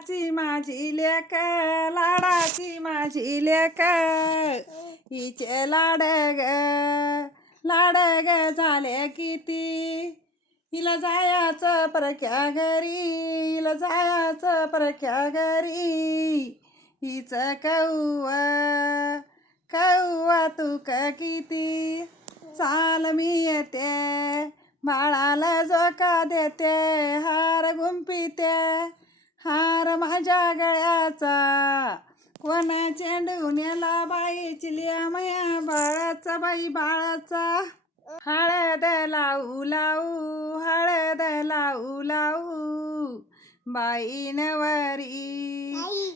लाडाची माझी लेक लाडाची माझी लेक. हिचे लाड ग लाड ग झाले किती? हिला जायचं प्रख्या घरी हिला जायचं परक्या घरी. हिच कौवा कौवा तुक किती? चाल मी येते बाळाला झोका देते हार गुंपिते हार माझ्या गळ्याचा. कोणा चेंडू नेला बाई चिलिया मया बाळाचा बाई बाळाचा. हळद लावू लावू हळद लावू लावू. बाई नवरी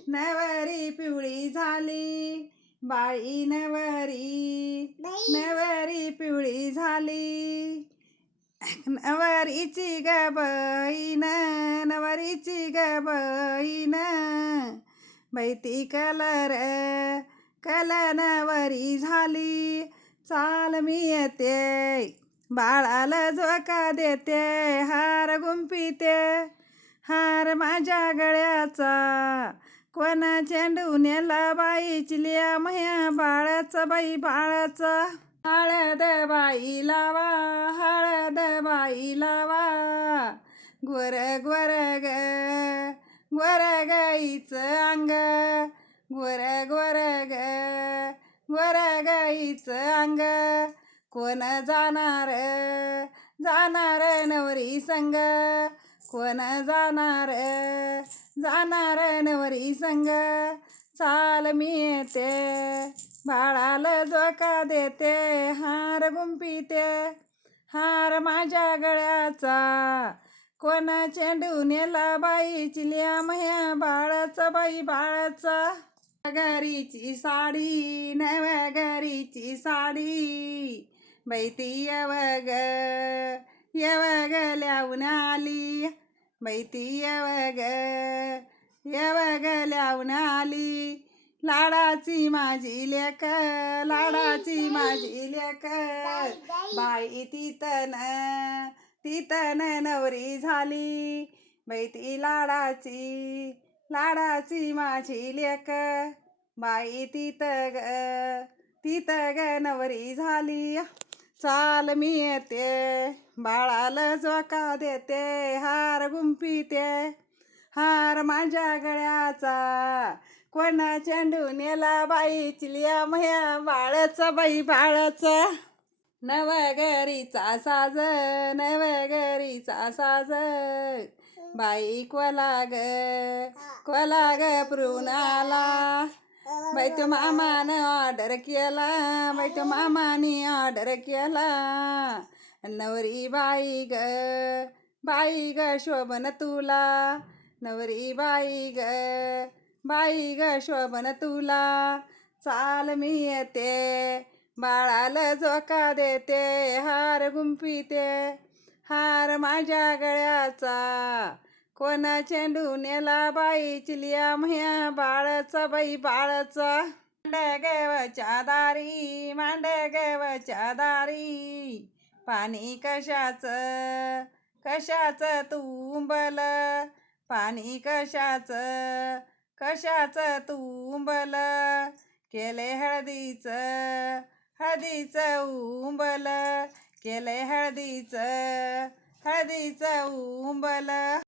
नवरी पिवळी झाली. बाई नवरी नवरी पिवळी झाली. नवरीची ग बहीण नवरीची ग बहीण बैती कलर कलनवरी झाली. चाल मी येते बाळाला झोका देते हार गुंपिते हार माझ्या गळ्याचा कोणा चेंडू नेला बाई चिलिया मह्या बाळाचा बाई बाळाचा. हळद बाई लावा. दवाई लावा. गोर गोर ग गोर गाईचं अंग. गोर गोर ग गोर गाईचं अंग. कोण जाणार जाणार नवरी संग. कोण जाणार जाणार नवरी संग. चाल मी येते बाळाला झोका देते हार गुंपिते हार माझ्या गळ्याचा. कोण चेंडू नेला बाई चिलिया मह्या बाळाचा बाई बाळाचा. घरीची साडी नव्या घरीची साडी. बैती यवग यवग लावून आली. बैती यवग यवग लावून आली. लाडाची माझी लेक लाडाची माझी लेक बाई. तितन तितन नवरी झाली. बाई ती लाडाची लाडाची माझी लेक. बाई तित ग तित ग नवरी झाली. चाल मी येते बाळाला झोका देते हार गुंपिते हार माझ्या गळ्याचा कोणा चेंडू नेला बाई चिलिया मह्या बाळाचा बाई बाळाचा. नवगरीचा साज नवगरीचा साज बाई कोला ग कोला ग प्रून बाई तो मामानं ऑर्डर केला बाई तो मामाने ऑर्डर केला. नवरी बाई ग बाई ग शोभन तुला. नवरी बाई ग बाई ग शोभन तुला. चाल मी येते बाळाला झोका देते हार गुंपिते हार माझ्या गळ्याचा. कोणा चेंडू नेला बाई चिलिया म्ह्या बाळाचा बाई बाळाचा. मांडगवच्या दारी मांडगवच्या दारी. पाणी कशाचं कशाचं तुंबल? पाणी कशाचं कशाचं तुंबल? केले हळदीचं हळदीचं उंबल केले हळदीचं हळदीचं उंबल.